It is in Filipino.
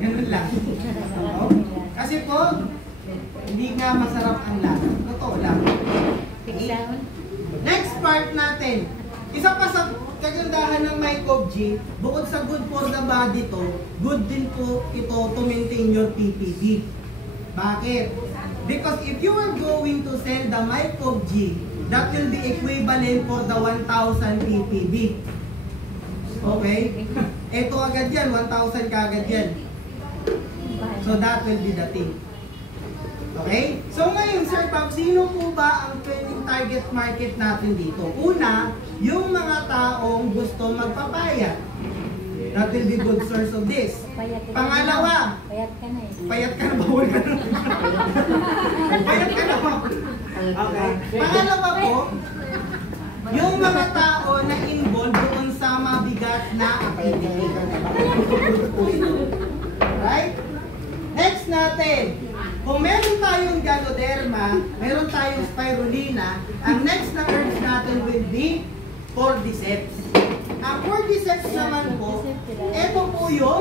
Ganun lang. Kasi po, hindi nga masarap ang lasa. Totoo lang. Next part natin. Isa pa sa kagandahan ng Mycov G, bukod sa good for the body to, good din po ito to maintain your PPD. Bakit? Because if you are going to sell the Mycov G, that will be equivalent for the 1,000 ppb. Okay? Ito agad yan, 1,000 kaagad yan. So that will be the thing. Okay? So ngayon, Sir Bob, sino po ba ang pwedeng target market natin dito? Una, yung mga taong gusto magpapayat. That will be good source of this. Pangalawa, payat ka na eh. Payat ka na ba? Payat ka na ba? Okay. Pangalawa po, yung mga tao na involved doon sa mabigat na activity. Right? Next natin, kung meron tayong Ganoderma, meron tayong Spirulina, ang next na herbs natin will be Cordyceps. Ang Cordyceps naman po, ito po yung